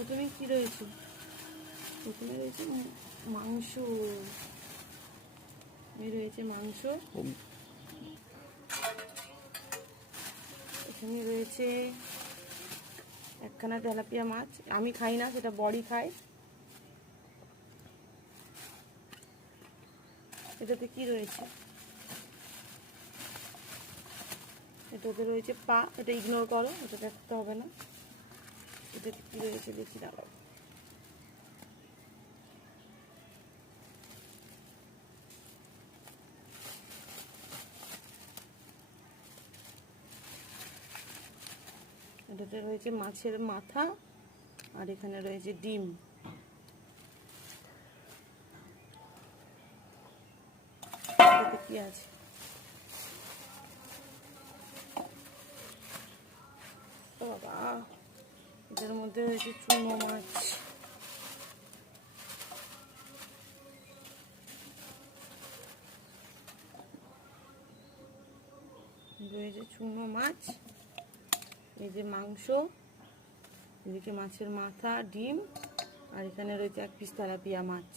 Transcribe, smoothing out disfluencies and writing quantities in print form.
প্রথমে কি রয়েছে? প্রথমে রয়েছে মাংস, রয়েছে মাংস, এখানে রয়েছে একখানা তেলাপিয়া মাছ। আমি খাই না, সেটা বড়ি খায়। এটাতে কি রয়েছে? এটাতে রয়েছে পা, এটা ইগনোর করো, এটা দেখতে হবে না। এটাতে কি রয়েছে দেখি, দাঁড়াও। এটাতে রয়েছে মাছের মাথা, আর এখানে রয়েছে ডিম। এটাতে কি আছে? বাবা, এটার মধ্যে রয়েছে চুনো মাছ, রয়েছে চুনো মাছ, এই যে মাংস, এদিকে মাছের মাথা, ডিম, আর এখানে রয়েছে এক পিস তেলাপিয়া মাছ।